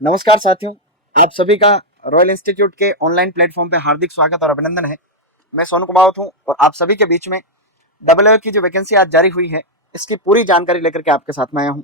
नमस्कार साथियों, आप सभी का रॉयल इंस्टीट्यूट के ऑनलाइन प्लेटफॉर्म पे हार्दिक स्वागत और अभिनंदन है। मैं सोनू कुमावत हूं और आप सभी के बीच में डब्ल्यूओ की जो वैकेंसी आज जारी हुई है, इसकी पूरी जानकारी लेकर के आपके साथ में आया हूं।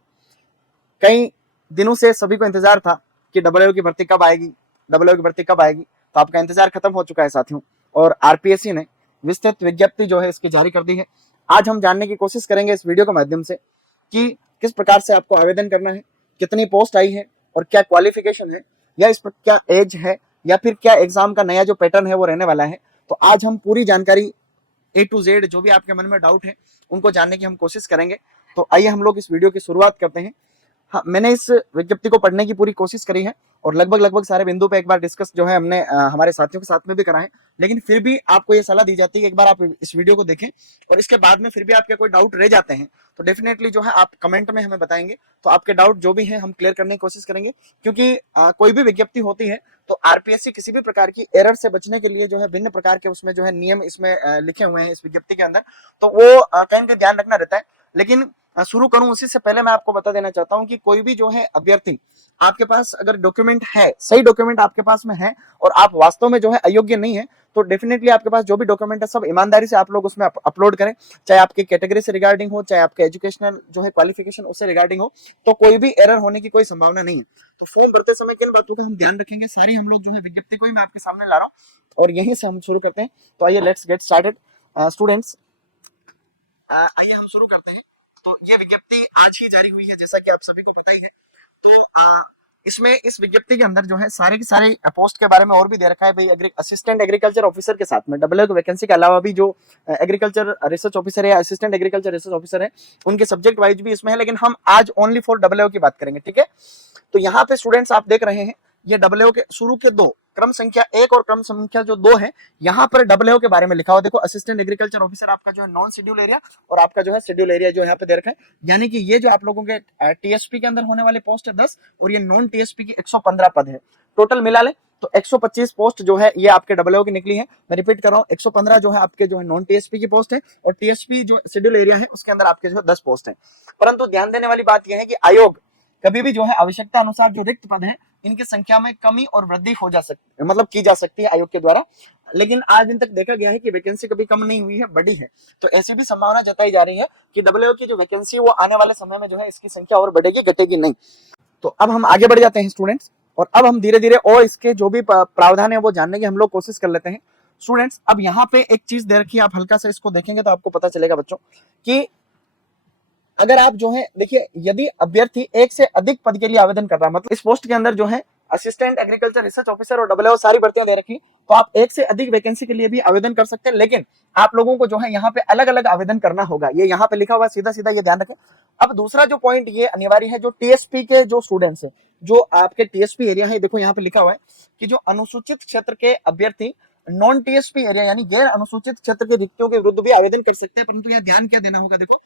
कई दिनों से सभी को इंतजार था कि डब्ल्यूओ की भर्ती कब आएगी, डब्ल्यूओ की भर्ती कब आएगी। तो आपका इंतजार खत्म हो चुका है साथियों, और आरपीएससी ने विस्तृत विज्ञप्ति जो है इसकी जारी कर दी है। आज हम जानने की कोशिश करेंगे इस वीडियो के माध्यम से कि किस प्रकार से आपको आवेदन करना है, कितनी पोस्ट आई है और क्या क्वालिफिकेशन है, या इस पर क्या एज है, या फिर क्या एग्जाम का नया जो पैटर्न है वो रहने वाला है। तो आज हम पूरी जानकारी ए टू जेड जो भी आपके मन में डाउट है उनको जानने की हम कोशिश करेंगे। तो आइए हम लोग इस वीडियो की शुरुआत करते हैं। हाँ, मैंने इस विज्ञप्ति को पढ़ने की पूरी कोशिश करी है और लगभग सारे बिंदु पे एक बार डिस्कस जो है हमने हमारे साथियों के साथ में भी करा है। लेकिन फिर भी आपको ये सलाह दी जाती है कि एक बार आप इस वीडियो को देखें, और इसके बाद में फिर भी आपके कोई डाउट रह जाते हैं तो डेफिनेटली जो है आप कमेंट में हमें बताएंगे, तो आपके डाउट जो भी है हम क्लियर करने की कोशिश करेंगे। क्योंकि कोई भी विज्ञप्ति होती है तो आरपीएससी किसी भी प्रकार की एरर से बचने के लिए जो है भिन्न प्रकार के उसमें जो है नियम इसमें लिखे हुए हैं इस विज्ञप्ति के अंदर, तो वो कहीं ना कहीं ध्यान रखना रहता है। लेकिन शुरू करूं उसी से पहले मैं आपको बता देना चाहता हूं कि कोई भी जो है अभ्यर्थी, आपके पास अगर डॉक्यूमेंट है, सही डॉक्यूमेंट आपके पास में है और आप वास्तव में जो है अयोग्य नहीं है, तो डेफिनेटली आपके पास जो भी डॉक्यूमेंट है सब ईमानदारी से आप लोग उसमें अपलोड करें। चाहे आपकी कैटेगरी से रिगार्डिंग हो, चाहे आपके एजुकेशनल जो है क्वालिफिकेशन उससे रिगार्डिंग हो, तो कोई भी एरर होने की कोई संभावना नहीं है। तो फॉर्म भरते समय किन बातों का हम ध्यान रखेंगे, सारी हम लोग जो है विज्ञप्ति को ही मैं आपके सामने ला रहा हूँ और यहीं से हम शुरू करते हैं। तो आइए लेट्स गेट स्टार्टेड स्टूडेंट्स, आइए हम शुरू करते हैं। तो ये विज्ञप्ति आज ही जारी हुई है जैसा कि आप सभी को पता ही है। तो इसमें इस विज्ञप्ति के अंदर जो है सारे के सारे पोस्ट के बारे में और भी दे रखा है भाई। असिस्टेंट एग्रीकल्चर ऑफिसर के साथ में डब्ल्यू की वैकेंसी के अलावा भी जो एग्रीकल्चर रिसर्च ऑफिसर है या असिस्टेंट एग्रीकल्चर रिसर्च ऑफिसर है उनके सब्जेक्ट वाइज भी इसमें है, लेकिन हम आज ओनली फॉर डब्ल्यू की बात करेंगे, ठीक है। तो यहाँ पे स्टूडेंट्स आप देख रहे हैं ये डब्ल्यू के शुरू के दो क्रम संख्या 1 और क्रम संख्या जो 2 है, यहाँ पर डब्ल्यू के बारे में लिखा हुआ देखो, असिस्टेंट एग्रीकल्चर ऑफिसर आपका जो है नॉन शेड्यूल एरिया और आपका जो है शेड्यूल एरिया जो यहाँ पे दे रखा है। यानी कि ये जो आप लोगों के टीएसपी के अंदर होने वाले पोस्ट है 10 और ये नॉन टीएसपी की 115 पद है। टोटल मिला ले तो 125 पोस्ट जो है ये आपके डब्ल्यू की निकली है। मैं रिपीट कर रहा हूँ, 115 जो है आपके जो है नॉन टीएसपी की पोस्ट है और टीएसपी जो शेड्यूल एरिया है उसके अंदर आपके जो है 10 पोस्ट है। परंतु ध्यान देने वाली बात यह है कि आयोग कभी भी जो है आवश्यकता अनुसार जो रिक्त पद है इनकी संख्या में कमी और वृद्धि हो जा सकती, मतलब की जा सकती है आयोग के द्वारा। लेकिन आज दिन तक देखा गया है कि वैकेंसी कभी कम नहीं हुई है, बढ़ी है। तो ऐसी भी संभावना जताई जा रही है कि डब्ल्यू की जो वैकेंसी वो आने वाले समय में जो है इसकी संख्या और बढ़ेगी, घटेगी नहीं। तो अब हम आगे बढ़ जाते हैं स्टूडेंट्स, और अब हम धीरे धीरे और इसके जो भी प्रावधान है वो जानने की हम लोग कोशिश कर लेते हैं। स्टूडेंट्स अब यहाँ पे एक चीज दे रखी है, आप हल्का सा इसको देखेंगे तो आपको पता चलेगा बच्चों कि अगर आप जो है देखिए, यदि अभ्यर्थी एक से अधिक पद के लिए आवेदन कर रहा है, मतलब इस पोस्ट के अंदर जो है असिस्टेंट एग्रीकल्चर रिसर्च ऑफिसर और डब्ल्यू सारी भर्तियां दे रखी, तो आप एक से अधिक वैकेंसी के लिए भी आवेदन कर सकते हैं। लेकिन आप लोगों को जो है यहाँ पे अलग अलग आवेदन करना होगा, ये यहाँ पे लिखा हुआ सीधा सीधा, ये ध्यान रखें। अब दूसरा जो पॉइंट ये अनिवार्य है, जो टीएसपी के जो स्टूडेंट्स है, जो आपके टीएसपी एरिया है, देखो यहाँ पे लिखा हुआ है कि जो अनुसूचित क्षेत्र के अभ्यर्थी नॉन टीएसपी एरिया यानी गैर अनुसूचित क्षेत्र के रिक्तियों के विरुद्ध भी आवेदन कर सकते हैं। परंतु यहाँ ध्यान क्या देना होगा, देखो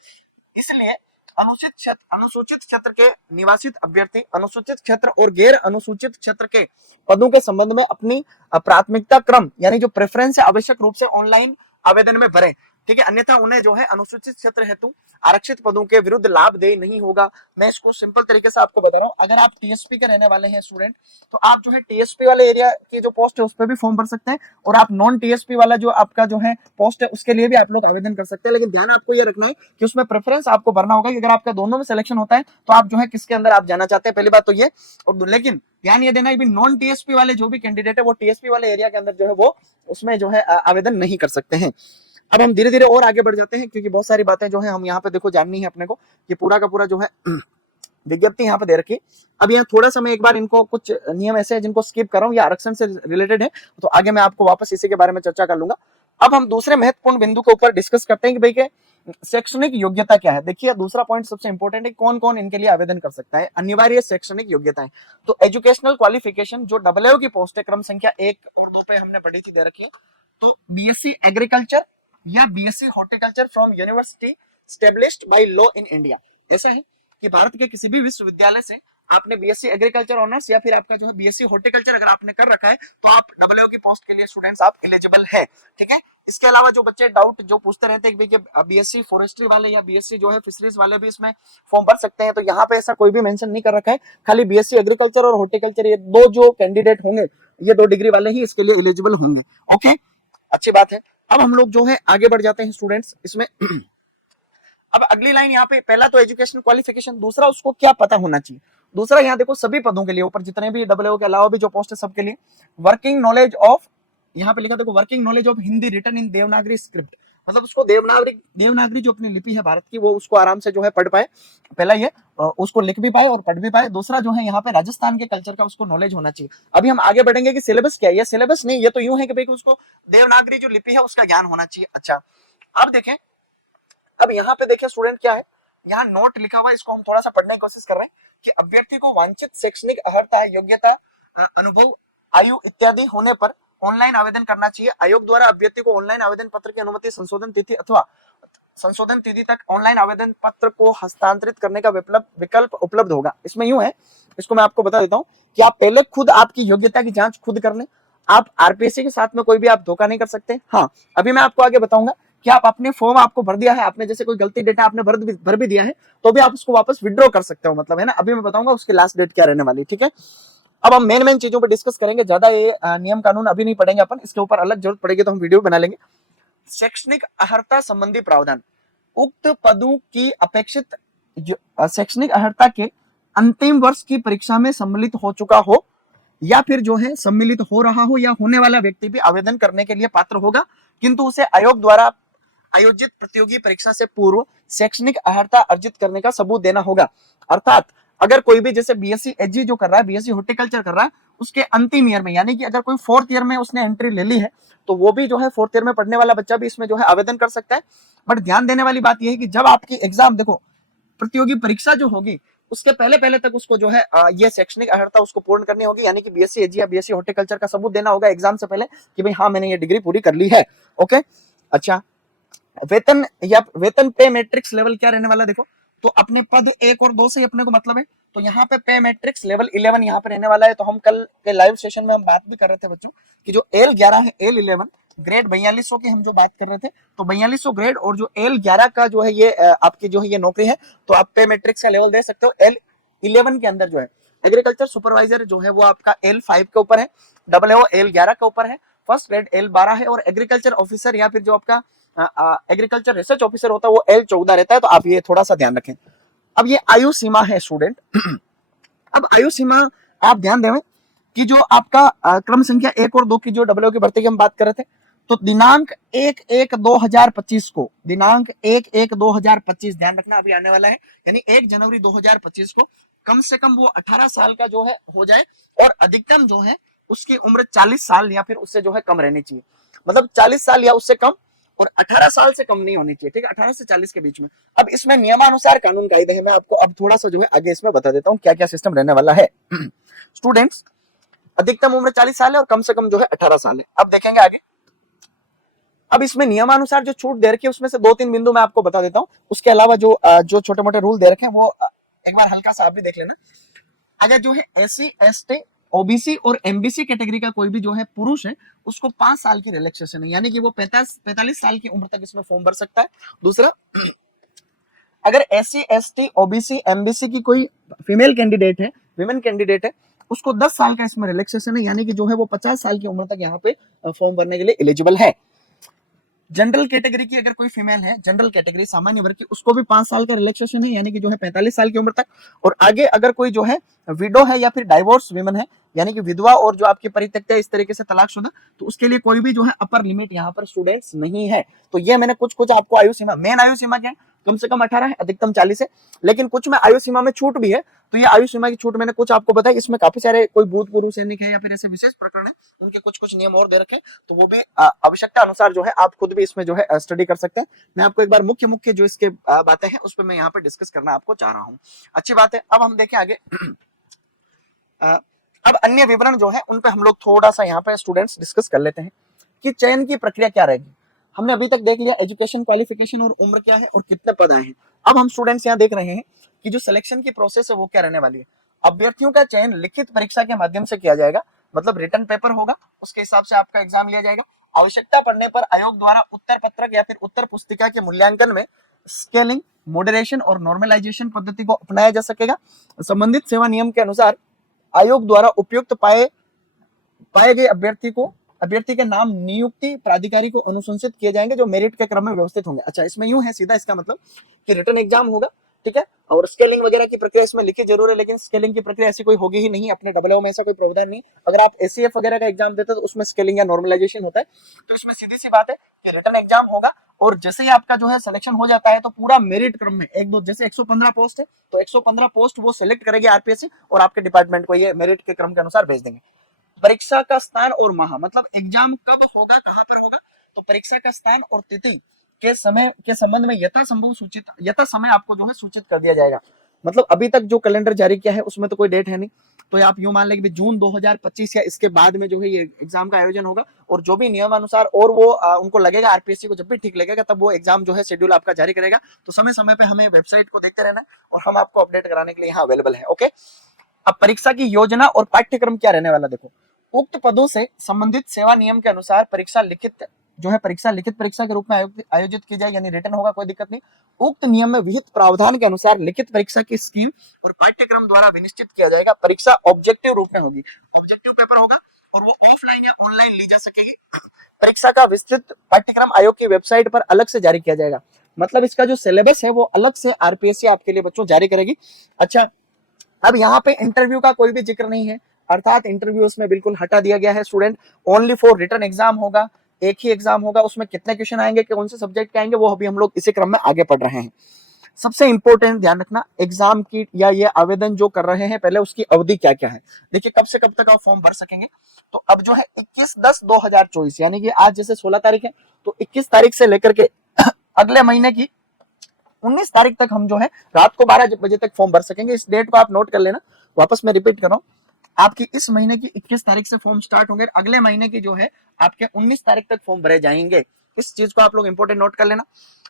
इसलिए अनुसूचित क्षेत्र के निवासित अभ्यर्थी अनुसूचित क्षेत्र और गैर अनुसूचित क्षेत्र के पदों के संबंध में अपनी प्राथमिकता क्रम यानी जो प्रेफरेंस है आवश्यक रूप से ऑनलाइन आवेदन में भरें, ठीक है। अन्यथा उन्हें जो है अनुसूचित क्षेत्र हेतु आरक्षित पदों के विरुद्ध लाभ देय नहीं होगा। मैं इसको सिंपल तरीके से आपको बता रहा हूँ, अगर आप टीएसपी के रहने वाले हैं स्टूडेंट, तो आप जो है टीएसपी वाले एरिया की जो पोस्ट है उस पर भी फॉर्म भर सकते हैं, और आप नॉन टीएसपी वाला जो आपका जो है पोस्ट है उसके लिए भी आप लोग आवेदन कर सकते हैं। लेकिन ध्यान आपको ये रखना है कि उसमें प्रेफरेंस आपको भरना होगा कि अगर आपका दोनों में सिलेक्शन होता है तो आप जो है किसके अंदर आप जाना चाहते हैं, पहली बात तो ये। और लेकिन ध्यान ये देना है कि नॉन टीएसपी वाले जो भी कैंडिडेट है वो टीएसपी वाले एरिया के अंदर जो है वो उसमें जो है आवेदन नहीं कर सकते हैं। अब हम धीरे धीरे और आगे बढ़ जाते हैं, क्योंकि बहुत सारी बातें जो है हम यहाँ पे देखो जाननी है अपने को, कि पूरा का पूरा जो है विज्ञप्ति यहाँ पे दे रखी। अब यहाँ थोड़ा सा मैं एक बार इनको कुछ नियम ऐसे हैं जिनको स्किप कर रहा हूँ, या आरक्षण से रिलेटेड है, तो आगे मैं आपको वापस इसी के बारे में चर्चा कर लूंगा। अब हम दूसरे महत्वपूर्ण बिंदु के ऊपर डिस्कस करते हैं कि भाई के शैक्षणिक योग्यता क्या है। देखिए दूसरा पॉइंट सबसे इंपॉर्टेंट है, कौन कौन इनके लिए आवेदन कर सकता है। अनिवार्य शैक्षणिक योग्यताएं, तो एजुकेशनल क्वालिफिकेशन जो डब्ल्यू की पोस्ट है क्रम संख्या 1 और 2 पे हमने पढ़ी थी, दे रखी है। तो बीएससी एग्रीकल्चर या BSc horticulture from university established by law in India, ऐसा है कि भारत के किसी भी विश्वविद्यालय से आपने बीएससी एग्रीकल्चर ऑनर्स या फिर आपका जो है बीएससी हॉर्टिकल्चर अगर आपने कर रखा है तो आप डब्ल्यूओ की पोस्ट के लिए स्टूडेंट्स आप एलिजिबल है। ठीक है, इसके अलावा जो बच्चे डाउट जो पूछते रहते हैं कि बीएससी फॉरेस्ट्री वाले या बीएससी जो है फिशरीज वाले भी इसमें फॉर्म भर सकते हैं, तो यहाँ पे ऐसा कोई भी मेंशन नहीं कर रखा है, खाली बीएससी एग्रीकल्चर और हॉर्टिकल्चर ये दो जो कैंडिडेट होंगे, ये 2 डिग्री वाले ही इसके लिए एलिजिबल होंगे। ओके, अच्छी बात है। अब हम लोग जो है आगे बढ़ जाते हैं स्टूडेंट्स इसमें। अब अगली लाइन यहाँ पे, पहला तो एजुकेशन क्वालिफिकेशन, दूसरा उसको क्या पता होना चाहिए। दूसरा यहाँ देखो सभी पदों के लिए ऊपर जितने भी डब्ल्यूओ के अलावा भी जो पोस्ट है सबके लिए वर्किंग नॉलेज ऑफ, यहाँ पे लिखा देखो working knowledge of Hindi written in Devanagari script, मतलब उसको देवनागरी जो अपनी लिपि है भारत की वो उसको आराम से जो है पढ़ पाए, पहला ये उसको लिख भी पाए और पढ़ भी पाए। दूसरा जो है यहाँ पे राजस्थान के कल्चर का उसको नॉलेज होना चाहिए। अभी हम आगे बढ़ेंगे कि सिलेबस क्या है, ये सिलेबस नहीं, ये तो यूं है कि भाई उसको देवनागरी जो लिपि है उसका ज्ञान होना चाहिए। अच्छा, अब देखें, अब यहाँ पे देखें स्टूडेंट क्या है, यहाँ नोट लिखा हुआ है, इसको हम थोड़ा सा पढ़ने की कोशिश कर रहे हैं कि अभ्यर्थी को वांछित शैक्षणिक अर्हता, योग्यता, अनुभव, आयु इत्यादि होने पर ऑनलाइन आवेदन करना चाहिए। आयोग द्वारा अभ्यर्थी को ऑनलाइन आवेदन पत्र की अनुमति संशोधन तिथि अथवा संशोधन तिथि तक ऑनलाइन आवेदन पत्र को हस्तांतरित करने का विकल्प उपलब्ध होगा। इसमें यूं है, इसको मैं आपको बता देता हूं कि आप पहले खुद आपकी योग्यता की जांच खुद कर लें। आप आरपीएससी के साथ में कोई भी आप धोखा नहीं कर सकते। हाँ, अभी मैं आपको आगे बताऊंगा कि आप अपने फॉर्म आपको भर दिया है, आपने जैसे कोई गलती डेटा आपने भर भी दिया है तो भी आप उसको वापस विड्रॉ कर सकते हो, मतलब है ना। अभी मैं बताऊंगा उसकी लास्ट डेट क्या रहने वाली, ठीक है। अब हम मेन चीजों पर डिस्कस करेंगे, ज्यादा ये नियम कानून अभी नहीं पढ़ेंगे अपन, इसके ऊपर अलग जरूरत पड़ेगी तो हम वीडियो बना लेंगे। शैक्षणिक अर्हता संबंधी प्रावधान, उक्त पदों की अपेक्षित शैक्षणिक अर्हता के अंतिम वर्ष की परीक्षा में सम्मिलित हो चुका हो या फिर जो है सम्मिलित हो रहा हो या होने वाला व्यक्ति भी आवेदन करने के लिए पात्र होगा, किंतु उसे आयोग द्वारा आयोजित प्रतियोगी परीक्षा से पूर्व शैक्षणिक अर्हता अर्जित करने का सबूत देना होगा। अर्थात अगर कोई भी जैसे बीएससी एचजी जो कर रहा है, बीएससी हॉर्टिकल्चर कर रहा है, उसके अंतिम ईयर में, यानी कि अगर कोई 4th ईयर में उसने एंट्री ले ली है तो वो भी जो है 4th ईयर में पढ़ने वाला बच्चा भी इसमें जो है आवेदन कर सकता है। बट ध्यान देने वाली बात यह है कि जब आपकी एग्जाम, देखो प्रतियोगी परीक्षा जो होगी उसके पहले पहले तक उसको जो है ये शैक्षणिक अर्हता उसको पूर्ण करनी होगी, यानी कि बीएससी एजी या बीएससी हॉर्टिकल्चर का सबूत देना होगा एग्जाम से पहले कि भाई हाँ मैंने ये डिग्री पूरी कर ली है। ओके, अच्छा, वेतन या वेतन पे मैट्रिक्स लेवल क्या रहने वाला, देखो तो अपने पद 1 और 2 से अपने को मतलब है, तो यहाँ पे पे मैट्रिक्स लेवल 11 यहाँ पे रहने वाला है। तो हम कल के लाइव सेशन में हम बात भी कर रहे थे बच्चों कि जो L11 है, L11 ग्रेड 4200 की हम जो बात कर रहे थे, तो 4200 ग्रेड और जो L11 का जो है ये आपकी जो है ये नौकरी है, तो आप पे मैट्रिक्स का लेवल दे सकते हो। L11 के अंदर जो है एग्रीकल्चर सुपरवाइजर जो है वो आपका L5 के ऊपर है, डब्ल्यूओ L11 के ऊपर है, फर्स्ट ग्रेड L12 है, और एग्रीकल्चर ऑफिसर या फिर जो आपका एग्रीकल्चर रिसर्च ऑफिसर होता है वो L14 रहता है। तो आप ये थोड़ा सा ध्यान रखें। अब ये आयु सीमा है स्टूडेंट। अब आयु सीमा आप ध्यान दें कि जो आपका क्रम संख्या 1 और 2 की जो डब्ल्यूओ की भर्ती की हम बात कर रहे थे, तो दिनांक 1/1/2025 को, दिनांक 1/1/2025 ध्यान रखना अभी आने वाला है, यानी 1 जनवरी 2025 को कम से कम वो 18 साल का जो है हो जाए और अधिकतम जो है उसकी उम्र 40 साल या फिर उससे जो है कम रहनी चाहिए, मतलब 40 साल या उससे कम और 18 साल से कम नहीं होनी चाहिए, ठीक है, 18 से 40 के बीच में। अब इसमें नियमानुसार कानून कायदे हैं, मैं आपको अब थोड़ा सा जो है आगे इसमें बता देता हूँ क्या क्या सिस्टम रहने वाला है। स्टूडेंट्स, अधिकतम उम्र 40 साल है और कम से कम जो है 18 साल है। अब देखेंगे आगे। अब इसमें नियमानुसार जो छूट दे रखी है उसमें से 2-3 बिंदु मैं आपको बता देता हूँ, उसके अलावा जो छोटे मोटे रूल दे रखे हैं वो एक बार हल्का सा आप भी देख लेना। अगर जो है SC ST ओबीसी और एमबीसी कैटेगरी का कोई भी जो है पुरुष है उसको 5 साल की रिलैक्सेशन है, यानी कि वो 45 साल की उम्र तक इसमें फॉर्म भर सकता है। दूसरा, अगर SC ST ओबीसी एमबीसी की कोई फीमेल कैंडिडेट है, विमेन कैंडिडेट है, उसको 10 साल का इसमें रिलैक्सेशन है, यानी कि जो है वो 50 साल की उम्र तक यहाँ पे फॉर्म भरने के लिए एलिजिबल है। जनरल कैटेगरी की अगर कोई फीमेल है, जनरल कैटेगरी सामान्य वर्ग की, उसको भी 5 साल का रिलैक्सेशन है, यानी कि जो है 45 साल की उम्र तक। और आगे अगर कोई जो है विडो है या फिर डाइवोर्स विमेन है, यानी कि विधवा और जो आपकी परित्यक्ता इस तरीके से तलाकशुदा, तो उसके लिए कोई भी जो है अपर लिमिट यहाँ पर स्टूडेंट्स नहीं है। तो ये मैंने कुछ आपको आयु सीमा, मेन आयु सीमा क्या है, कम से कम 18 है, अधिकतम 40 है, लेकिन कुछ में आयु सीमा में छूट भी है। तो ये आयु सीमा की छूट मैंने कुछ आपको बताई, इसमें काफी सारे कोई भूतपूर्व सैनिक है या फिर ऐसे विशेष प्रकरण है, उनके कुछ नियम और दे रखे, तो वो भी आवश्यकता अनुसार जो है आप खुद भी इसमें जो है स्टडी कर सकते हैं। मैं आपको एक बार मुख्य जो इसके बातें हैं उस पर मैं यहाँ पे डिस्कस करना आपको चाह रहा हूँ। अच्छी बात है। अब हम देखें आगे। अब अन्य विवरण जो है उन पे हम लोग थोड़ा सा यहाँ पे स्टूडेंट्स डिस्कस कर लेते हैं कि चयन की प्रक्रिया क्या रहेगी। हमने अभी तक देख लिया एजुकेशन क्वालिफिकेशन और उम्र क्या है और कितने पद आए हैं। अब हम स्टूडेंट्स यहाँ देख रहे हैं कि जो सिलेक्शन की प्रोसेस है वो क्या रहने वाली है। अभ्यर्थियों का चयन लिखित परीक्षा के माध्यम से किया जाएगा, मतलब रिटर्न पेपर होगा, उसके हिसाब से आपका एग्जाम लिया जाएगा। आवश्यकता पड़ने पर आयोग द्वारा उत्तर पत्रक या फिर उत्तर पुस्तिका के मूल्यांकन में स्केलिंग, मॉडरेशन और नॉर्मलाइजेशन पद्धति को अपनाया जा सकेगा। संबंधित सेवा नियम के अनुसार आयोग द्वारा उपयुक्त पाए गए अभ्यर्थी के नाम नियुक्ति प्राधिकारी को अनुशंसित किए जाएंगे, जो मेरिट के क्रम में व्यवस्थित होंगे। अच्छा, इसमें यूं है सीधा, इसका मतलब कि रिटर्न एग्जाम होगा, ठीक है, और स्केलिंग वगैरह की प्रक्रिया इसमें लिखी जरूर है, लेकिन स्केलिंग की प्रक्रिया ऐसी कोई होगी ही नहीं, अपने डबल में ऐसा कोई प्रावधान नहीं। अगर आप एसीएफ वगैरह का एग्जाम देते तो उसमें स्केलिंग या नॉर्मलाइजेशन होता है, तो इसमें सीधी सी बात है कि रिटर्न एग्जाम होगा, और जैसे ही आपका जो है सिलेक्शन हो जाता है तो पूरा मेरिट क्रम में एक दो, जैसे 115 पोस्ट है तो 115 पोस्ट वो सिलेक्ट करेगी आरपीएससी और आपके डिपार्टमेंट को ये मेरिट के क्रम के अनुसार भेज देंगे। परीक्षा का स्थान और माह, मतलब एग्जाम कब होगा, कहां पर होगा, तो परीक्षा का स्थान और तिथि के समय के संबंध में यथा समय आपको जो है सूचित कर दिया जाएगा। मतलब अभी तक जो कैलेंडर जारी किया है उसमें तो कोई डेट है नहीं, तो आप यूं मान लें कि जून 2025 या इसके बाद में जो है ये एग्जाम का आयोजन होगा, और जो भी नियमानुसार और वो उनको लगेगा, आरपीएससी को जब भी ठीक लगेगा तब वो एग्जाम जो है शेड्यूल आपका जारी करेगा। तो समय समय पे हमें वेबसाइट को देखते रहना है और हम आपको अपडेट कराने के लिए यहाँ अवेलेबल है। ओके, अब परीक्षा की योजना और पाठ्यक्रम क्या रहने वाला, देखो, उक्त पदों से संबंधित सेवा नियम के अनुसार परीक्षा लिखित परीक्षा के रूप में आयोजित की जाए, यानी रिटर्न होगा, कोई दिक्कत नहीं। उक्त नियम में विहित प्रावधान के अनुसार लिखित परीक्षा की स्कीम और पाठ्यक्रम द्वारा विनिश्चित किया जाएगा। परीक्षा ऑब्जेक्टिव रूप में होगी, ऑब्जेक्टिव पेपर होगा और वो ऑफलाइन या ऑनलाइन ली जा सकेगी। परीक्षा का विस्तृत पाठ्यक्रम आयोग की वेबसाइट पर अलग से जारी किया जाएगा, मतलब इसका जो सिलेबस है वो अलग से आरपीएससी आपके लिए बच्चों जारी करेगी। अच्छा, अब यहाँ पे इंटरव्यू का कोई भी जिक्र नहीं है, अर्थात इंटरव्यू उसमें बिल्कुल हटा दिया गया है। Student only for return exam होगा, एक ही एग्जाम होगा, उसमें कितने क्वेश्चन आएंगे, कौन से सब्जेक्ट के आएंगे, वो अभी हम लोग इसी क्रम में आगे पढ़ रहे हैं। सबसे इंपॉर्टेंट ध्यान रखना, एग्जाम की या ये आवेदन जो कर रहे हैं पहले उसकी अवधि क्या क्या है। देखिए, कब से कब तक आप फॉर्म भर सकेंगे, तो अब जो है 21/10/2024, यानी कि आज जैसे 16 तारीख है तो 21 तारीख से लेकर के अगले महीने की 19 तारीख तक हम जो है रात को 12 बजे तक फॉर्म भर सकेंगे। इस डेट को आप नोट कर लेना, वापस मैं रिपीट कर रहा हूँ, आपकी इस महीने की 21 तारीख से फॉर्म स्टार्ट होंगे, अगले महीने की जो है आपके 19 तारीख तक फॉर्म भरे जाएंगे। इस चीज को आप लोग इंपॉर्टेंट नोट कर लेना।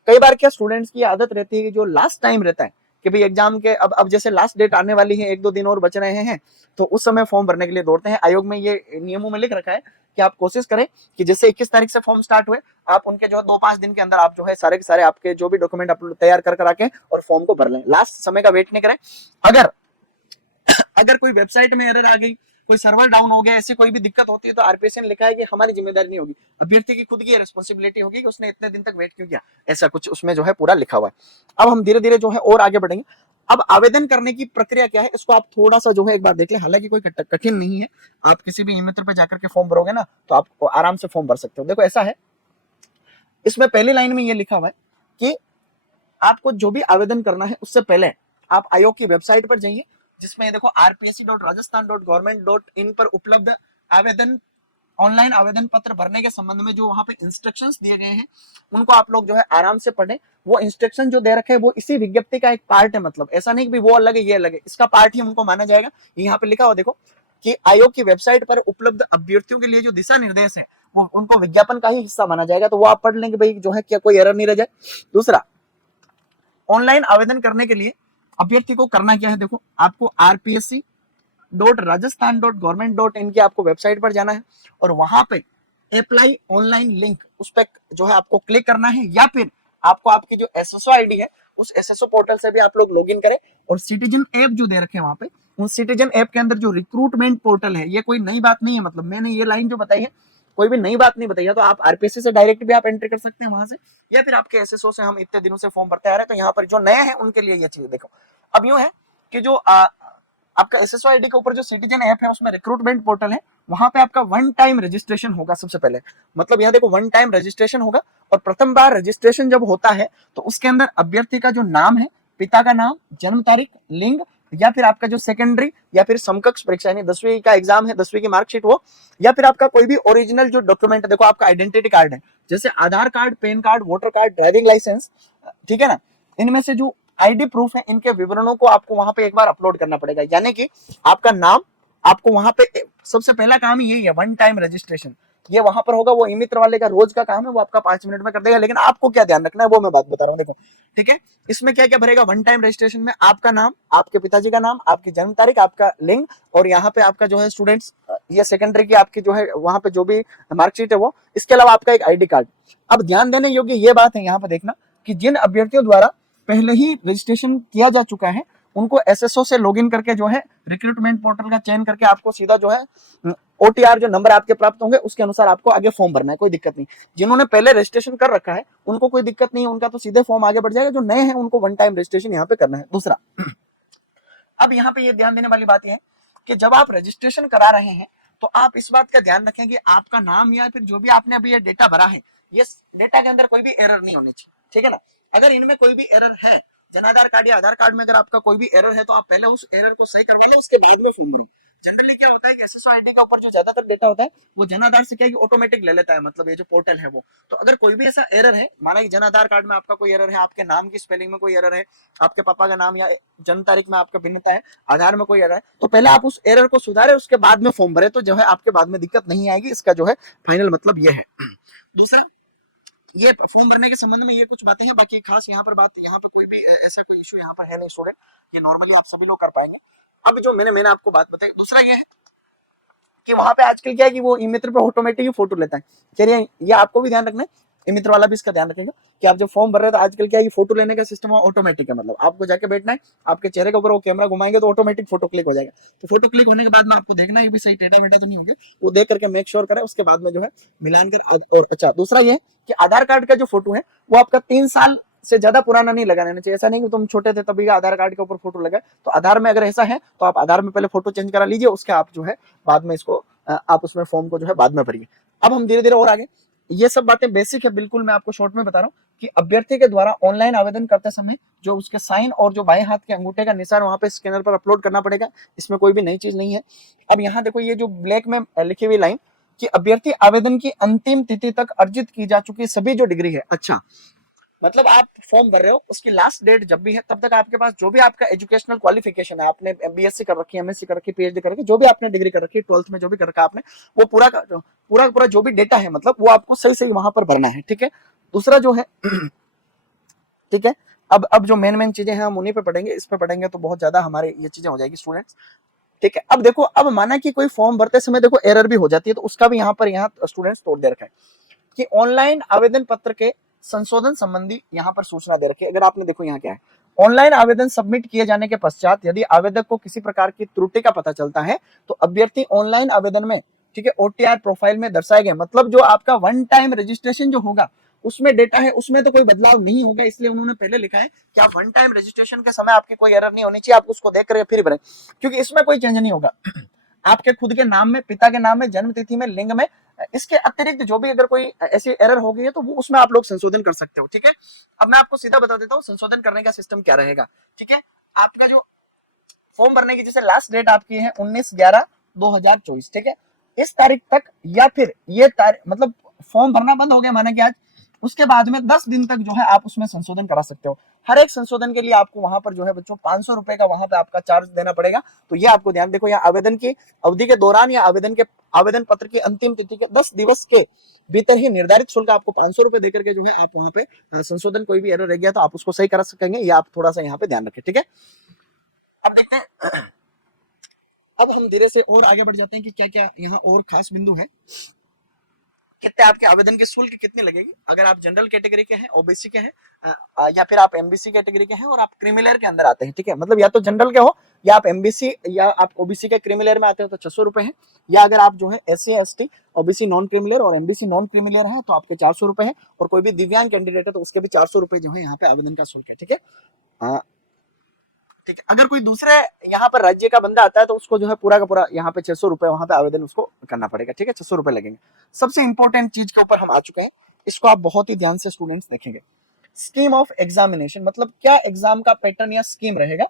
कई बार क्या स्टूडेंट्स की आदत रहती है कि जो लास्ट टाइम रहता है कि भाई एग्जाम के अब जैसे लास्ट डेट आने वाली है, 1-2 दिन और बच रहे हैं, तो उस समय फॉर्म भरने के लिए दौड़ते हैं। आयोग में ये नियमों में लिख रखा है कि आप कोशिश करें कि जैसे 21 तारीख से फॉर्म स्टार्ट हुए, आप उनके जो 2-5 दिन के अंदर आप जो है सारे के सारे आपके जो भी डॉक्यूमेंट आप तैयार कर आके और फॉर्म को भर लें। लास्ट समय का वेट नहीं करें। अगर कोई वेबसाइट में एरर आ गई, कोई सर्वर डाउन हो गया, ऐसी कोई भी दिक्कत होती है तो आरपीएससी ने लिखा है कि हमारी जिम्मेदारी नहीं होगी, अभ्यर्थी की खुद की रिस्पॉन्सिबिलिटी होगी कि उसने इतने दिन तक वेट क्यों किया, ऐसा कुछ उसमें जो है पूरा लिखा हुआ है। अब हम धीरे धीरे जो है और आगे बढ़ेंगे। अब आवेदन करने की प्रक्रिया क्या है, इसको आप थोड़ा सा जो है एक बार देख लें। हालांकि कोई कठिन नहीं है, आप किसी भी ई-मित्र पे जाकर के फॉर्म भरोगे ना तो आप आराम से फॉर्म भर सकते हो। देखो, ऐसा है, इसमें पहली लाइन में ये लिखा हुआ है कि आपको जो भी आवेदन करना है उससे पहले आप आयोग की वेबसाइट पर जाइए, जिसमें देखो rpsc.rajasthan.government.in पर उपलब्ध आवेदन, ऑनलाइन आवेदन पत्र भरने के संबंध में जो वहां पे इंस्ट्रक्शंस दिए गए हैं उनको आप लोग जो है आराम से पढ़ें। वो इंस्ट्रक्शन जो दे रखे हैं वो इसी विज्ञप्ति का एक पार्ट है, मतलब ऐसा नहीं कि वो अलग है ये अलग है, इसका पार्ट ही उनको माना जाएगा। यहाँ पे लिखा हुआ देखो कि आयोग की वेबसाइट पर उपलब्ध अभ्यर्थियों के लिए जो दिशा निर्देश है वो उनको विज्ञापन का ही हिस्सा माना जाएगा, तो वो आप पढ़ लेंगे भाई जो है क्या कोई एरर नहीं रह जाए। दूसरा, ऑनलाइन आवेदन करने के लिए अभ्यर्थी को करना क्या है, देखो, आपको rpsc.rajasthan.government.in की आपको वेबसाइट पर जाना है और वहां पे अप्लाई ऑनलाइन लिंक, उस पर जो है आपको क्लिक करना है, या फिर आपको आपकी जो एसएसओ आईडी है उस एसएसओ पोर्टल से भी आप लोग लॉगिन करें। और सिटीजन ऐप जो दे रखे हैं वहां पे, उन सिटीजन ऐप के अंदर जो रिक्रूटमेंट पोर्टल है, ये कोई नई बात नहीं है, मतलब मैंने ये लाइन जो बताई है कोई भी नई बात नहीं बताई है, तो आप आरपीएससी से डायरेक्ट भी आप एंट्री कर सकते हैं वहां से, या फिर आपके एसएसओ से हम इतने दिनों से फॉर्म भरते आ रहे हैं, तो यहाँ पर जो नए हैं उनके लिए ये चीज देखो। अब यूं है कि जो आपका एसएसओ आईडी के ऊपर जो सिटीजन ऐप है उसमें रिक्रूटमेंट पोर्टल है, वहां पे आपका 1 टाइम रजिस्ट्रेशन होगा सबसे पहले, मतलब यहाँ देखो 1 टाइम रजिस्ट्रेशन होगा, और प्रथम बार रजिस्ट्रेशन जब होता है तो उसके अंदर अभ्यर्थी का जो नाम है, पिता का नाम, जन्म तारीख, लिंग, या फिर आपका जो सेकेंडरी या फिर समकक्ष परीक्षा यानी 10वीं का एग्जाम है, 10वीं की मार्कशीट वो, या फिर आपका कोई भी ओरिजिनल जो डॉक्यूमेंट है, देखो आपका आइडेंटिटी कार्ड है, जैसे Aadhaar card, PAN card, voter card, driving licence, ठीक है ना, इनमें से जो आईडी प्रूफ है इनके विवरणों को आपको वहां पे एक बार अपलोड करना पड़ेगा। यानी कि आपका नाम, आपको वहां पे सबसे पहला काम ही यही है, 1 टाइम रजिस्ट्रेशन, ये वहां पर होगा, वो ई मित्र वाले का रोज का काम है, वो आपका 5 मिनट में कर देगा। लेकिन आपको क्या ध्यान रखना है वो मैं बात बता रहा हूँ, देखो ठीक है। इसमें क्या क्या भरेगा, वन टाइम रजिस्ट्रेशन में आपका नाम, आपके पिताजी का नाम, आपकी जन्म तारीख, आपका लिंग, और यहाँ पे आपका जो है स्टूडेंट्स, ये सेकेंडरी की आपकी जो है वहां पे जो भी मार्कशीट है वो, इसके अलावा आपका एक आईडी कार्ड। अब ध्यान देने योग्य ये बात है यहाँ पे देखना कि जिन अभ्यर्थियों द्वारा पहले ही रजिस्ट्रेशन किया जा चुका है उनको एसएसओ से लॉगिन करके जो है रिक्रूटमेंट पोर्टल का चयन करके आपको सीधा जो है ओटीआर जो नंबर आपके प्राप्त होंगे उसके अनुसार आपको आगे फॉर्म भरना है, कोई दिक्कत नहीं। जिन्होंने पहले रजिस्ट्रेशन कर रखा है उनको कोई दिक्कत नहीं है, उनका तो सीधे फॉर्म आगे बढ़ जाएगा। जो नए हैं उनको वन टाइम रजिस्ट्रेशन यहाँ पे करना है। दूसरा, अब यहाँ पे ये ध्यान देने वाली बात यह है कि जब आप रजिस्ट्रेशन करा रहे हैं तो आप इस बात का ध्यान रखें कि आपका नाम या फिर जो भी आपने अभी ये डेटा भरा है, ये डेटा के अंदर कोई भी एरर नहीं होनी चाहिए, ठीक है ना। अगर इनमें कोई भी एरर है, जन आधार कार्ड या आधार कार्ड में अगर आपका कोई भी एरर है तो आप पहले उस एरर को सही करवा लो, उसके बाद में फॉर्म भरो। जनरली क्या होता है कि एसएसओ आईडी के ऊपर जो ज्यादातर डेटा होता है वो जन आधार से क्या है कि ऑटोमेटिक ले लेता है, मतलब ये जो पोर्टल है वो। तो अगर कोई भी ऐसा एरर है, माना कि जन आधार कार्ड में आपका कोई एरर है, आपके नाम की स्पेलिंग में कोई एरर है, आपके पापा का नाम या जन्म तारीख में आपका भिन्नता है, आधार में कोई एरर है, तो पहले आप उस एरर को सुधारे, उसके बाद में फॉर्म भरे, तो जो है आपके बाद में दिक्कत नहीं आएगी। इसका जो है फाइनल मतलब ये है। दूसरा, ये फॉर्म भरने के संबंध में ये कुछ बातें हैं, बाकी खास यहाँ पर बात, यहाँ पर कोई भी ऐसा कोई इशू यहाँ पर है नहीं स्टूडेंट, ये नॉर्मली आप सभी लोग कर पाएंगे। अब जो मैंने आपको बात बताई, दूसरा ये है कि वहां पे आजकल क्या है कि वो ई मित्र पे ऑटोमेटिक ही फोटो लेता है। चलिए ये आपको भी ध्यान रखना है, ई मित्र वाला भी इसका ध्यान रखेगा कि आप जब फॉर्म भर रहे हो तो आजकल क्या है कि फोटो लेने का सिस्टम ऑटोमेटिक है, मतलब आपको जाके बैठना है, आपके चेहरे के ऊपर वो कैमरा घुमाएंगे तो ऑटोमेटिक फोटो क्लिक हो जाएगा। तो फोटो क्लिक होने के बाद में आपको देखना है कि सही टेढ़ा मेढ़ा तो नहीं हो गया, वो देख करके मेक श्योर करें, उसके बाद में जो है मिलान कर। और अच्छा, दूसरा ये कि आधार कार्ड का जो फोटो है वो आपका 3 साल से ज्यादा पुराना नहीं लगाना चाहिए। ऐसा नहीं कि तुम छोटे थे तभी आधार कार्ड के ऊपर फोटो लगा, तो आधार में अगर ऐसा है तो आप आधार में पहले फोटो चेंज करा लीजिए, उसके आप जो है बाद में इसको आप उसमें फॉर्म को जो है बाद में भरिए। अब हम धीरे धीरे और आगे, ये सब बातें बेसिक है बिल्कुल, मैं आपको शॉर्ट में बता रहा हूँ कि अभ्यर्थी के द्वारा ऑनलाइन आवेदन करते समय जो उसके साइन और जो बाएं हाथ के अंगूठे का निशान वहां पे स्कैनर पर अपलोड करना पड़ेगा, इसमें कोई भी नई चीज नहीं है। अब यहाँ देखो ये जो ब्लैक में लिखी हुई लाइन कि अभ्यर्थी आवेदन की अंतिम तिथि तक अर्जित की जा चुकी सभी जो डिग्री है, अच्छा मतलब आप फॉर्म भर रहे हो उसकी लास्ट डेट जब भी है तब तक आपके पास जो भी आपका एजुकेशनल क्वालिफिकेशन है, आपने बीएससी कर रखी है, एमएससी कर रखी है, पीएचडी कर रखी है, जो भी आपने डिग्री कर रखी है, 12th में जो भी कर रखा आपने, वो पूरा जो भी डेटा है मतलब वो आपको सही सही वहां पर भरना है, ठीक है। दूसरा जो है ठीक है, अब जो मेन चीजें हैं हम उन्हीं पे पढ़ेंगे, इस पे पढ़ेंगे तो बहुत ज्यादा हमारे ये चीजें हो जाएगी स्टूडेंट्स, ठीक है। अब देखो, अब माना कि कोई फॉर्म भरते समय देखो एरर भी हो जाती है, तो उसका भी यहाँ स्टूडेंट्स तोड़ दे रखा है कि ऑनलाइन आवेदन पत्र के संशोधन संबंधी यहाँ पर सूचना दे रखी है। अगर आपने देखो यहाँ क्या है, ऑनलाइन आवेदन सबमिट किए जाने के पश्चात यदि आवेदक को किसी प्रकार की त्रुटि का पता चलता है तो अभ्यर्थी ऑनलाइन आवेदन में, ठीक है, ओटीआर प्रोफाइल में दर्शाए गए, मतलब जो आपका वन टाइम रजिस्ट्रेशन जो होगा उसमें डेटा है उसमें तो कोई बदलाव नहीं होगा, इसलिए उन्होंने पहले लिखा है कि आप वन टाइम रजिस्ट्रेशन के समय आपकी कोई एरर नहीं होनी चाहिए, आप उसको देख कर फिर भरें, क्योंकि इसमें कोई चेंज नहीं होगा। आपके खुद के नाम में, पिता के नाम में, जन्म तिथि में, लिंग में, इसके अतिरिक्त जो भी अगर कोई ऐसी एरर हो गई है तो वो उसमें आप लोग संशोधन कर सकते हो, ठीक है। अब मैं आपको सीधा बता देता हूँ संशोधन करने का सिस्टम क्या रहेगा, ठीक है। आपका जो फॉर्म भरने की जैसे लास्ट डेट आपकी है 19/11/2024, ठीक है, इस तारीख तक या फिर ये तारीख मतलब फॉर्म भरना बंद हो गया माना कि आज, उसके बाद में 10 दिन तक जो है आप उसमें संशोधन करा सकते हो। हर एक संशोधन के लिए आपको वहां पर जो है बच्चों 500 रुपए का वहां पे आपका चार्ज देना पड़ेगा। तो ये आपको ध्यान, देखो यहाँ आवेदन की अवधि के दौरान या आवेदन पत्र की अंतिम तिथि के 10 दिवस के भीतर ही निर्धारित शुल्क आपको 500 रुपए देकर के जो है आप वहां पे संशोधन, कोई भी एरर रह गया तो आप उसको सही करा सकेंगे, ये आप थोड़ा सा यहाँ पे ध्यान रखें, ठीक है। अब देखते हैं, अब हम धीरे से और आगे बढ़ जाते हैं कि क्या क्या यहाँ और खास बिंदु है। कितने आपके आवेदन की शुल्क कितनी लगेगी अगर आप जनरल कैटेगरी के हैं, ओबीसी के हैं, या फिर आप एमबीसी कैटेगरी के हैं और आप क्रीमिलेयर के अंदर आते हैं, ठीक है, मतलब या तो जनरल के हो या आप एमबीसी या आप ओबीसी के क्रीमिलेयर में आते हो तो 600 रुपए है, या अगर आप जो है SC ST OBC non creamy layer और एमबीसी नॉन क्रीमिलेयर है तो आपके 400 रुपए है, और कोई भी दिव्यांग कैंडिडेट है तो उसके भी 400 रुपए जो है यहाँ पे आवेदन का शुल्क है, ठीक है। ठीक है, अगर कोई दूसरे यहाँ पर राज्य का बंदा आता है तो उसको जो है पूरा का पूरा यहाँ पे 600 रुपए वहां पे आवेदन उसको करना पड़ेगा, ठीक है, 600 रुपए लगेंगे। सबसे इंपॉर्टेंट चीज के ऊपर हम आ चुके हैं, इसको आप बहुत ही ध्यान से स्टूडेंट्स देखेंगे। स्कीम ऑफ एग्जामिनेशन, मतलब क्या एग्जाम का पैटर्न या स्कीम रहेगा,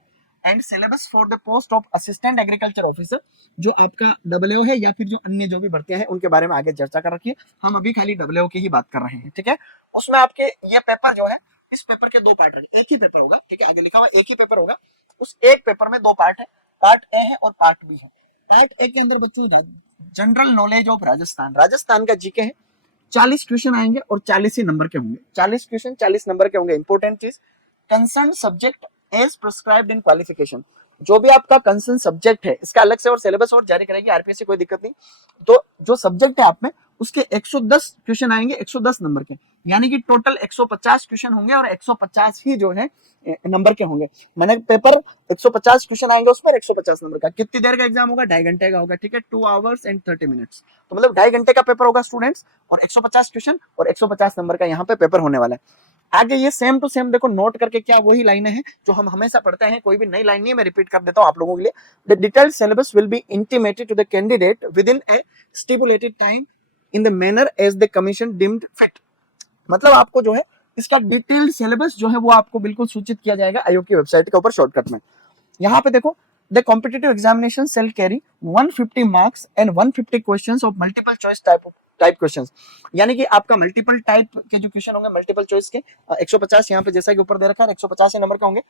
and syllabus for the post of assistant agriculture officer, जो आपका डब्ल्यू है या फिर जो अन्य जो भी भर्तियां हैं उनके बारे में आगे चर्चा कर रखी है, हम अभी खाली डब्ल्यू की ही बात कर रहे हैं, ठीक है। उसमें आपके ये पेपर जो है, इस पेपर के 2 पार्ट है, एक ही पेपर होगा, ठीक है, आगे लिखा हुआ एक ही पेपर होगा, उस एक पेपर में 2 पार्ट है, पार्ट ए है और पार्ट बी है। पार्ट ए के अंदर बच्चों general knowledge of Rajasthan, Rajasthan का जीके है। 40 क्वेश्चन आएंगे और 40 ही नंबर के होंगे, 40 क्वेश्चन 40 नंबर के होंगे। इंपॉर्टेंट चीज, concern subject as prescribed in qualification, जो भी आपका कंसर्न सब्जेक्ट है इसका अलग से और सिलेबस और जारी करेगी आरपीएससी, कोई दिक्कत नहीं। तो जो सब्जेक्ट है आप में उसके 110 क्वेश्चन आएंगे 110 नंबर के, यानी कि टोटल 150 क्वेश्चन होंगे और 150 ही जो है नंबर के होंगे। मैंने पेपर 150 क्वेश्चन आएंगे उसमें 150 नंबर का। कितनी देर का एग्जाम होगा? 2.5 घंटे का होगा, ठीक है। 2 hours and 30 minutes, तो मतलब 2.5 घंटे का पेपर होगा स्टूडेंट्स, और 150 क्वेश्चन और 150 नंबर का यहाँ पे पेपर होने वाला है। आगे ये सेम टू सेम देखो, नोट करके क्या वही लाइनें हैं जो हम हमेशा पढ़ते हैं, कोई भी नई लाइन नहीं है, मैं रिपीट कर देता हूं आप लोगों के लिए। The detailed syllabus will be intimated to the candidate within a stipulated time in the manner as the commission deemed fit, मतलब आपको जो है इसका डिटेल्ड सिलेबस जो है वो आपको बिल्कुल सूचित किया जाएगा आयोग की वेबसाइट के ऊपर शॉर्टकट में। यहाँ पे देखो, the competitive examination shall carry 150 marks and 150 questions of multiple choice type questions, यानी कि आपका मल्टीपल टाइप के जो क्वेश्चन होंगे मल्टीपल चॉइस के 150 यहाँ पे जैसा कि ऊपर दे रखा है 150 नंबर का होंगे।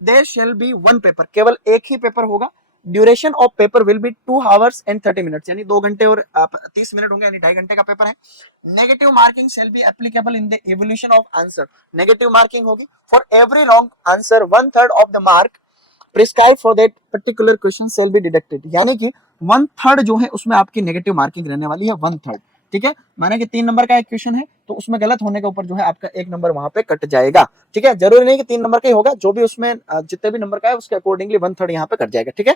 There shall be one paper, केवल एक ही पेपर होगा। Duration of paper will be 2 hours and 30 minutes, यानी 2 घंटे और 30 मिनट होंगे, यानी 2.5 घंटे का पेपर है। Negative marking shall be applicable in the evolution of answer, negative marking होगी for every wrong answer 1/3 of the mark prescribe for that particular question shall be deducted, यानी कि 1/3 जो है उसमें आपकी नेगेटिव मार्किंग रहने वाली है, 1/3, ठीक है। माने कि 3 नंबर का एक क्वेश्चन है तो उसमें गलत होने के ऊपर जो है आपका 1 नंबर वहां पे कट जाएगा, ठीक है। जरूरी नहीं कि 3 नंबर का ही होगा, जो भी उसमें जितने भी नंबर का है उसके अकॉर्डिंगली 1/3 यहाँ पे कट जाएगा, ठीक है।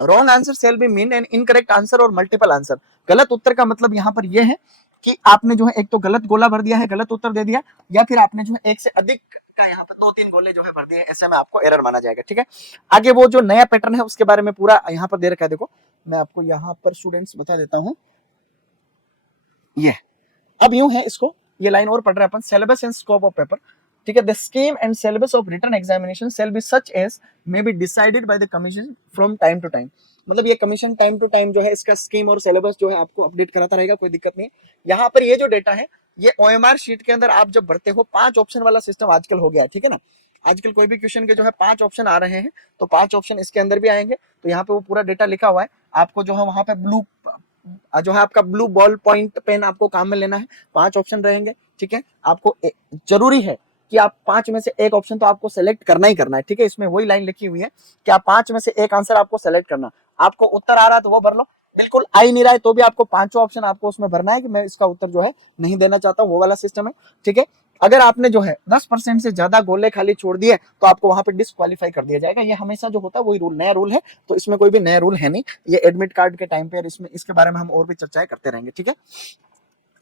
Wrong answer shall be mean an incorrect answer और मल्टीपल आंसर, गलत उत्तर का मतलब यहाँ पर यह है कि आपने जो है एक तो गलत गोला भर दिया है, गलत उत्तर दे दिया, या फिर आपने जो है एक से अधिक का यहाँ पर 2-3 गोले जो है भर दिए, ऐसे में आपको एरर माना जाएगा, ठीक है। आगे वो जो नया पैटर्न है उसके बारे में पूरा यहाँ पर दे रखा है, देखो मैं आपको यहाँ पर स्टूडेंट्स बता देता हूँ। ये अब यूं है, इसको ये लाइन और पढ़ रहे हैं अपन, syllabus and scope of paper, ठीक है। The scheme and syllabus of written examination shall be such as may be decided by the commission from time to time, मतलब ये कमीशन टाइम टू टाइम जो है इसका स्कीम और syllabus जो है आपको अपडेट कराता रहेगा, कोई दिक्कत नहीं है। यहाँ पर ये जो डेटा है ये ओएमआर शीट के अंदर आप जब भरते हो, 5 ऑप्शन वाला सिस्टम आजकल हो गया है, ठीक है ना। आजकल कोई भी क्वेश्चन के जो है 5 ऑप्शन आ रहे हैं, तो 5 ऑप्शन इसके अंदर भी आएंगे, तो यहाँ पे वो पूरा डेटा लिखा हुआ है। आपको जो है वहां पे ब्लू जो है आपका ब्लू बॉल पॉइंट पेन आपको काम में लेना है, 5 ऑप्शन रहेंगे, ठीक है। आपको जरूरी है कि आप 5 में से एक ऑप्शन तो आपको सेलेक्ट करना ही करना है, ठीक है। इसमें वही लाइन लिखी हुई है कि आप 5 में से एक आंसर आपको सेलेक्ट करना। आपको उत्तर आ रहा है तो वो भर लो, बिल्कुल आ ही नहीं रहा है तो भी आपको 5 ऑप्शन आपको उसमें भरना है कि मैं इसका उत्तर जो है नहीं देना चाहता हूँ, वो वाला सिस्टम है, ठीक है। अगर आपने जो है 10% से ज्यादा गोले खाली छोड़ दिए तो आपको वहां पे डिस्क्वालीफाई कर दिया जाएगा। ये हमेशा जो होता है वही रूल, नया रूल है, तो इसमें कोई भी नया रूल है नहीं, ये एडमिट कार्ड के टाइम पे इसमें इसके बारे में हम और भी चर्चाएं करते रहेंगे, ठीक है।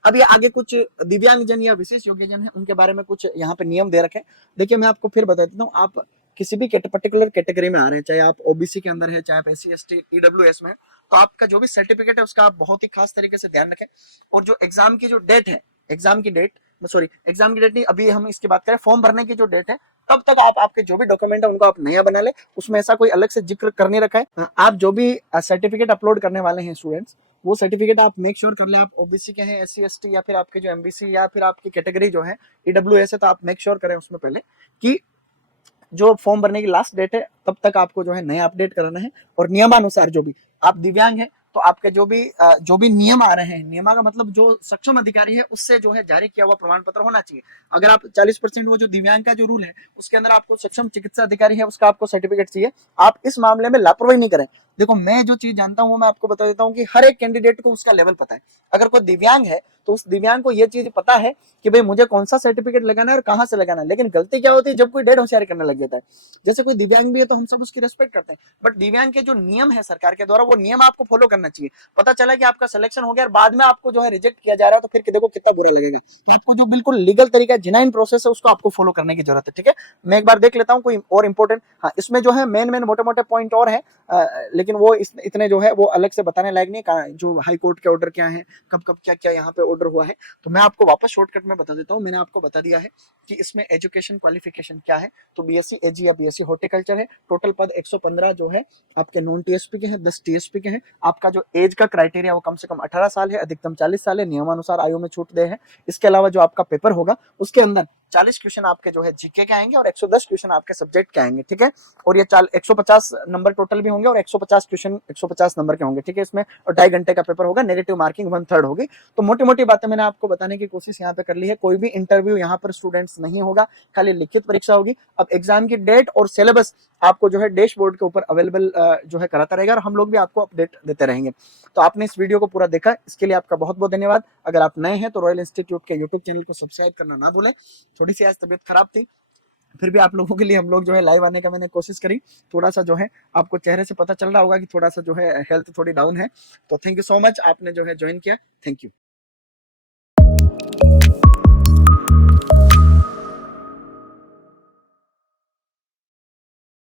अब ये आगे कुछ दिव्यांगजन या विशेष योग्यजन है उनके बारे में कुछ यहाँ पे नियम दे रखे हैं। देखिए मैं आपको फिर बता देता हूँ, आप किसी भी पर्टिकुलर कैटेगरी में आ रहे हैं, चाहे आप ओबीसी के अंदर है, चाहे आप एससी एसटी ईडब्ल्यूएस में, तो आपका जो भी सर्टिफिकेट है उसका आप बहुत ही खास तरीके से ध्यान रखें। और जो एग्जाम की जो डेट है, एग्जाम की डेट नहीं, अभी हम इसकी बात करें, फॉर्म भरने की जो डेट है तब तक आप आपके जो भी डॉक्यूमेंट है उनको आप नया बना ले, उसमें ऐसा कोई अलग से जिक्र कर नहीं रखा है। आप जो भी सर्टिफिकेट अपलोड करने वाले हैं स्टूडेंट्स, वो सर्टिफिकेट आप मेक श्योर कर ले, आप ओबीसी के हैं, एससी एसटी, या फिर आपके जो एमबीसी या फिर आपकी कैटेगरी जो है ईडब्ल्यूएस है, तो आप मेक श्योर करें उसमें पहले कि जो फॉर्म भरने की लास्ट डेट है तब तक आपको जो है नया अपडेट कराना है। और नियमानुसार जो भी आप दिव्यांग है तो आपके जो भी नियम आ रहे हैं, नियमा का मतलब जो सक्षम अधिकारी है उससे जो है जारी किया हुआ प्रमाण पत्र होना चाहिए। अगर आप 40% वो जो दिव्यांग का जो रूल है उसके अंदर आपको सक्षम चिकित्सा अधिकारी है उसका आपको सर्टिफिकेट चाहिए, आप इस मामले में लापरवाही नहीं करें। देखो मैं जो चीज जानता हूँ वो मैं आपको बता देता हूँ कि हर एक कैंडिडेट को उसका लेवल पता है। अगर कोई दिव्यांग है तो उस दिव्यांग को ये चीज पता है कि भाई मुझे कौन सा सर्टिफिकेट लगाना है और कहाँ से लगाना है। लेकिन गलती क्या होती है, जब कोई डेढ़ होशियारी करने लग जाता है। जैसे कोई दिव्यांग भी है तो हम सब उसकी रेस्पेक्ट करते हैं, बट दिव्यांग के जो नियम है सरकार के द्वारा वो नियम आपको फॉलो करना चाहिए। पता चला कि आपका सिलेक्शन हो गया और बाद में आपको जो है रिजेक्ट किया जा रहा है तो फिर देखो कितना बुरा लगेगा। आपको जो बिल्कुल लीगल तरीका जिनाइन प्रोसेस है उसको आपको फॉलो करने की जरूरत है, ठीक है। मैं एक बार देख लेता हूँ कोई और इंपॉर्टेंट, हाँ इसमें जो है मेन मोटे मोटे पॉइंट और है, लेकिन वो इतने जो है वो अलग से बताने लायक नहीं, जो हाई कोर्ट के ऑर्डर क्या है, कब कब क्या क्या यहाँ पे ऑर्डर हुआ है, तो मैं आपको वापस शॉर्टकट में बता देता हूँ। मैंने आपको बता दिया है कि इसमें एजुकेशन क्वालिफिकेशन क्या है, तो बीएससी एजी या बीएससी हॉर्टिकल्चर है। टोटल पद 115 जो है आपके नॉन टीएसपी के हैं, 10 टीएसपी के हैं। आपका जो एज का क्राइटेरिया वो कम से कम 18 साल है, अधिकतम 40 साल है, नियमानुसार आयु में छूट दे है। इसके अलावा जो आपका पेपर होगा उसके अंदर 40 क्वेश्चन आपके जो है जीके के आएंगे और 110 क्वेश्चन आपके सब्जेक्ट के आएंगे, ठीक है। और ये 150 नंबर टोटल भी होंगे और 150 क्वेश्चन 150 नंबर के होंगे, ठीक है। इसमें और 2.5 घंटे का पेपर होगा, नेगेटिव मार्किंग 1/3 होगी। तो मोटी मोटी बातें मैंने आपको बताने की कोशिश यहाँ पे कर ली है। कोई भी इंटरव्यू यहाँ पर स्टूडेंट्स नहीं होगा, खाली लिखित परीक्षा होगी। अब एग्जाम की डेट और सिलेबस आपको जो है डैशबोर्ड के ऊपर अवेलेबल जो है कराता रहेगा और हम लोग भी आपको अपडेट देते रहेंगे। तो आपने इस वीडियो को पूरा देखा, इसके लिए आपका बहुत बहुत धन्यवाद। अगर आप नए हैं तो रॉयल इंस्टीट्यूट के यूट्यूब चैनल को सब्सक्राइब करना ना भूलें। थोड़ी सी आज तबीयत खराब थी, फिर भी आप लोगों के लिए हम लोग जो है लाइव आने का मैंने कोशिश करी। थोड़ा सा जो है आपको चेहरे से पता चल रहा होगा कि थोड़ा सा जो है हेल्थ थोड़ी डाउन है। तो थैंक यू सो मच, आपने जो है ज्वाइन किया, थैंक यू।